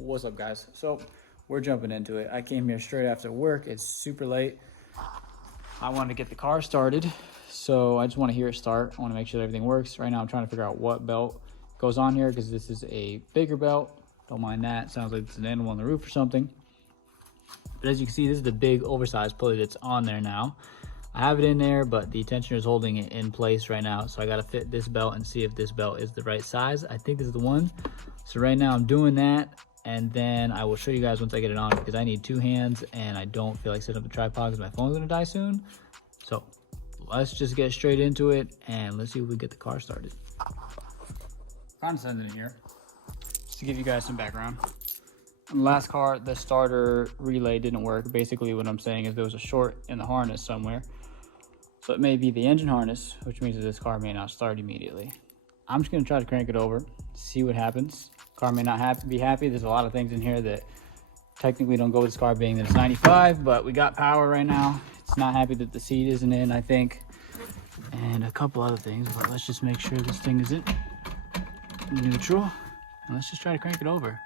What's up, guys? So we're jumping into it. I came here straight after work. It's super late. I wanted to get the car started, so I just want to hear it start. I want to make sure that everything works. Right now I'm trying to figure out what belt goes on here because this is a bigger belt. Don't mind that. Sounds like it's an animal on the roof or something. But as you can see, this is the big oversized pulley that's on there now. I have it in there, but the tensioner is holding it in place right now. So I got to fit this belt and see if this belt is the right size. I think this is the one. So right now I'm doing that. And then I will show you guys once I get it on because I need two hands and I don't feel like setting up the tripod because my phone's gonna die soon. So let's just get straight into it and let's see if we get the car started. Condescending in here, just to give you guys some background. On the last car, the starter relay didn't work. Basically what I'm saying is there was a short in the harness somewhere. So it may be the engine harness, which means that this car may not start immediately. I'm just gonna try to crank it over, see what happens. Car may not be happy. There's a lot of things in here that technically don't go with this car being that it's 95, but we got power right now. It's not happy that the seat isn't in, I think, and a couple other things, but let's just make sure this thing is in neutral and let's just try to crank it over.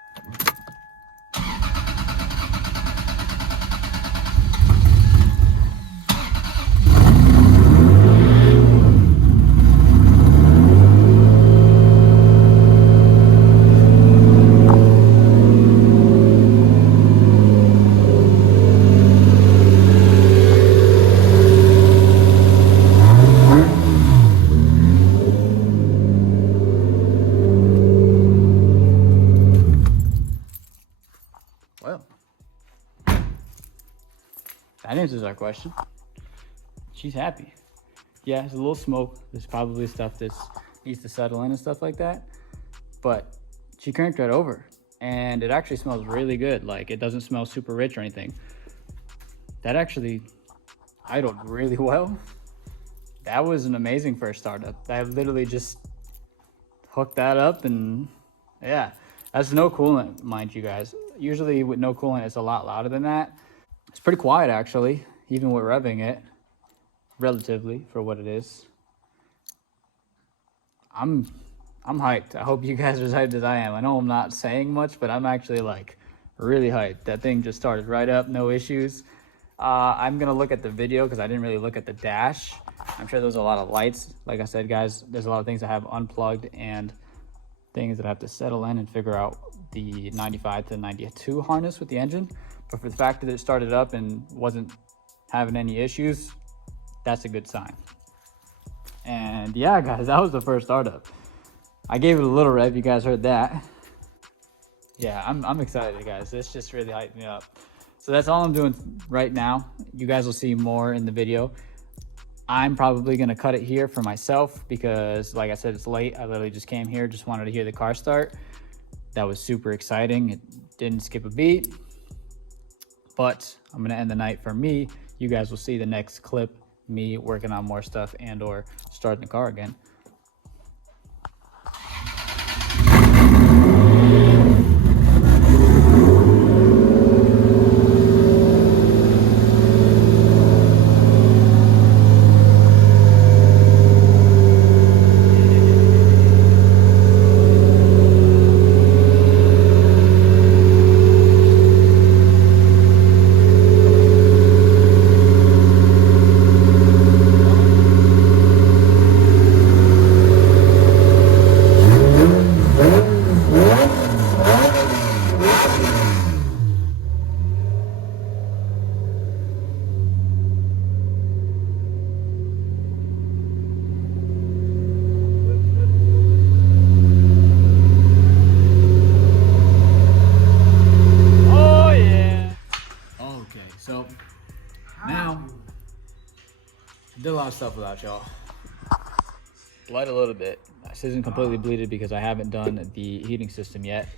Well, that answers our question. She's happy. Yeah, there's a little smoke. There's probably stuff that needs to settle in and stuff like that. But she cranked right over and it actually smells really good. Like it doesn't smell super rich or anything. That actually idled really well. That was an amazing first startup. I literally just hooked that up and yeah. That's no coolant, mind you guys. Usually with no coolant, it's a lot louder than that. It's pretty quiet actually, even with revving it, relatively for what it is. I'm hyped. I hope you guys are as hyped as I am. I know I'm not saying much, but I'm actually like really hyped. That thing just started right up, no issues. I'm gonna look at the video because I didn't really look at the dash. I'm sure there's a lot of lights. Like I said, guys, there's a lot of things I have unplugged and things that I have to settle in and figure out the 95 to 92 harness with the engine. But for the fact that it started up and wasn't having any issues, that's a good sign. And yeah, guys, that was the first startup. I gave it a little rev, you guys heard that. Yeah, I'm excited, guys. This just really hyped me up. So that's all I'm doing right now. You guys will see more in the video. I'm probably gonna cut it here for myself because like I said, it's late. I literally just came here, just wanted to hear the car start. That was super exciting. It didn't skip a beat, but I'm gonna end the night for me. You guys will see the next clip, me working on more stuff and or starting the car again. So now I did a lot of stuff without y'all. Bled a little bit. This isn't completely bleeded because I haven't done the heating system yet.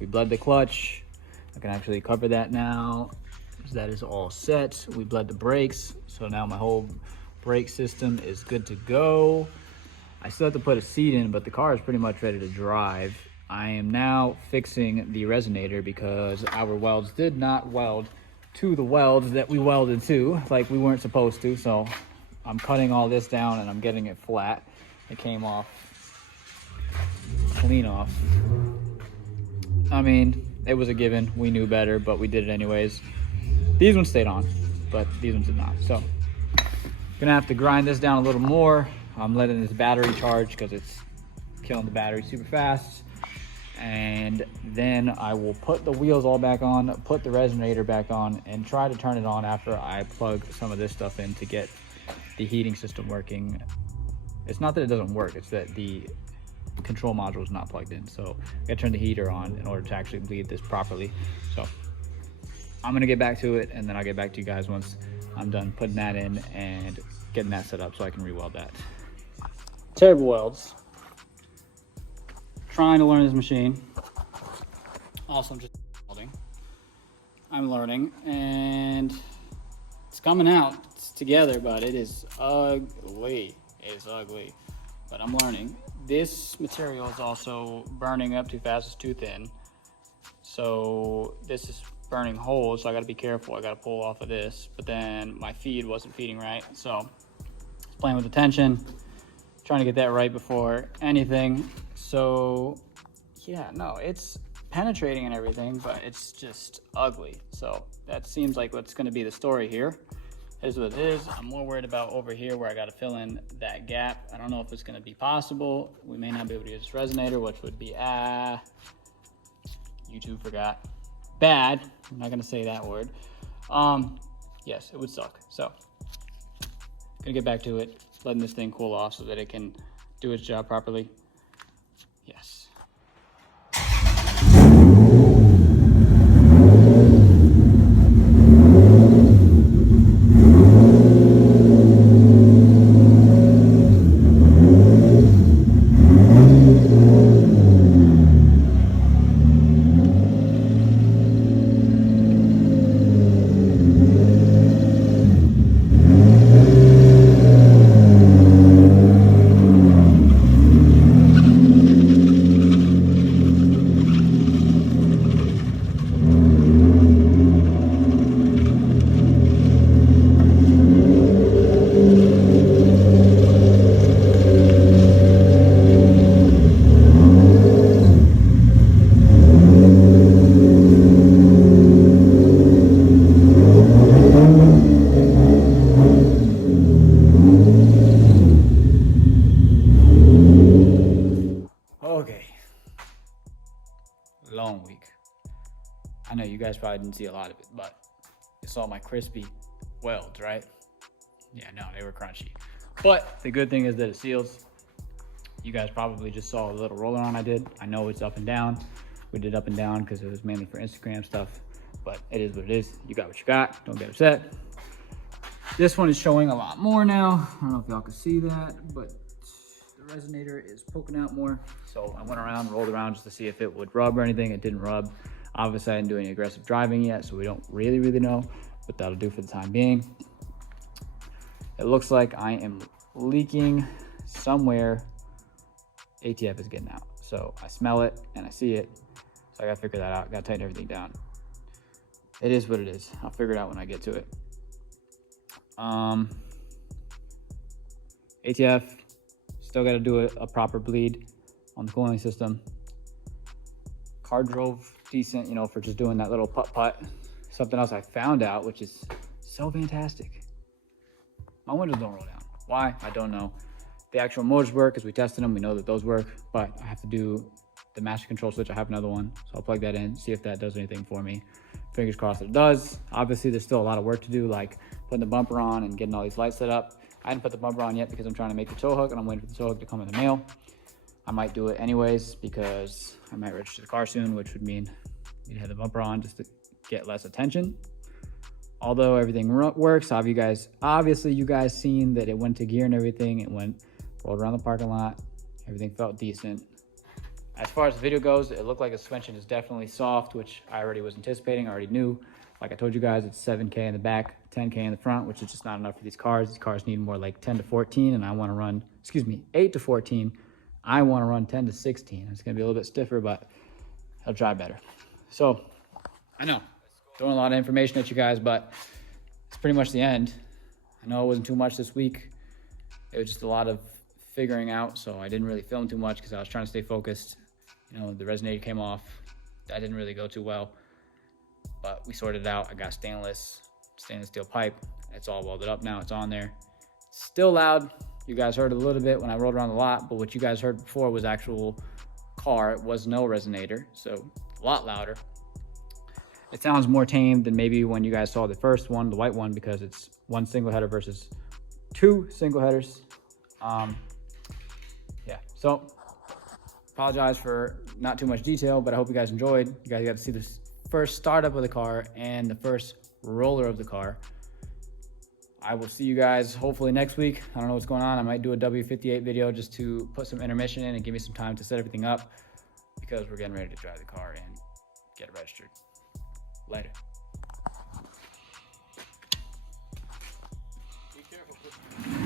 We bled the clutch. I can actually cover that now. That is all set. We bled the brakes. So now my whole brake system is good to go. I still have to put a seat in, but the car is pretty much ready to drive. I am now fixing the resonator because our welds did not weld to the welds that we welded to, like we weren't supposed to. So I'm cutting all this down and I'm getting it flat. It came off clean off. I mean, It was a given. We knew better, but we did it anyways. These ones stayed on, but these ones did not. So gonna have to grind this down a little more. I'm letting this battery charge because it's killing the battery super fast. And then I will put the wheels all back on, put the resonator back on, and try to turn it on after I plug some of this stuff in to get the heating system working. It's not that it doesn't work, it's that the control module is not plugged in. So I gotta turn the heater on in order to actually bleed this properly. So I'm gonna get back to it, and then I'll get back to you guys once I'm done putting that in and getting that set up so I can re-weld that. Terrible welds. Trying to learn this machine. Also, I'm just welding. I'm learning, and it's coming out. It's together, but it is ugly. It is ugly, but I'm learning. This material is also burning up too fast. It's too thin. So this is burning holes, so I gotta be careful. I gotta pull off of this, but then my feed wasn't feeding right. So playing with the tension, trying to get that right before anything. So yeah, no, it's penetrating and everything, but it's just ugly. So that seems like what's going to be the story here. Is what it is. I'm more worried about over here where I got to fill in that gap. I don't know if it's going to be possible. We may not be able to use this resonator, which would be YouTube forgot. Bad. I'm not going to say that word. Yes, it would suck. So gonna get back to it, letting this thing cool off so that it can do its job properly. Yes. Long week. I know you guys probably didn't see a lot of it, but you saw my crispy welds, right? Yeah, no, they were crunchy. But the good thing is that it seals. You guys probably just saw a little roller on I did. I know it's up and down. We did up and down because it was mainly for Instagram stuff, but it is what it is. You got what you got. Don't get upset. This one is showing a lot more now. I don't know if y'all can see that, but the resonator is poking out more. So I went around, rolled around just to see if it would rub or anything. It didn't rub. Obviously, I didn't do any aggressive driving yet, so we don't really know, but that'll do for the time being. It looks like I am leaking somewhere. ATF is getting out. So I smell it and I see it. So I gotta figure that out. Gotta tighten everything down. It is what it is. I'll figure it out when I get to it. ATF, still gotta do a proper bleed on the cooling system. Car drove decent, you know, for just doing that little putt-putt. Something else I found out, which is so fantastic. My windows don't roll down. Why? I don't know. The actual motors work because we tested them. We know that those work, but I have to do the master control switch. I have another one, so I'll plug that in, see if that does anything for me. Fingers crossed that it does. Obviously, there's still a lot of work to do, like putting the bumper on and getting all these lights set up. I didn't put the bumper on yet because I'm trying to make the tow hook and I'm waiting for the tow hook to come in the mail. I might do it anyways because I might register the car soon, which would mean you'd have the bumper on just to get less attention. Although everything works, obviously you guys seen that it went to gear and everything. It rolled around the parking lot. Everything felt decent. As far as the video goes, it looked like the suspension is definitely soft, which I already was anticipating. I already knew. Like I told you guys, it's 7K in the back, 10K in the front, which is just not enough for these cars. These cars need more like 10 to 14, and I want to run, 8 to 14. I want to run 10 to 16. It's going to be a little bit stiffer, but it'll drive better. So, I know, throwing a lot of information at you guys, but it's pretty much the end. I know it wasn't too much this week. It was just a lot of figuring out, so I didn't really film too much because I was trying to stay focused. You know, the resonator came off. that didn't really go too well, but we sorted it out. I got stainless steel pipe. It's all welded up now. It's on there. It's still loud. You guys heard a little bit when I rolled around the lot, but what you guys heard before was actual car. It was no resonator, so a lot louder. It sounds more tame than maybe when you guys saw the first one, the white one, because it's one single header versus 2 single headers. Yeah, so apologize for not too much detail, but I hope you guys enjoyed. You guys got to see the first startup of the car and the first roller of the car. I will see you guys hopefully next week. I don't know what's going on. I might do a W58 video just to put some intermission in and give me some time to set everything up, because we're getting ready to drive the car and get it registered. Later. Be careful.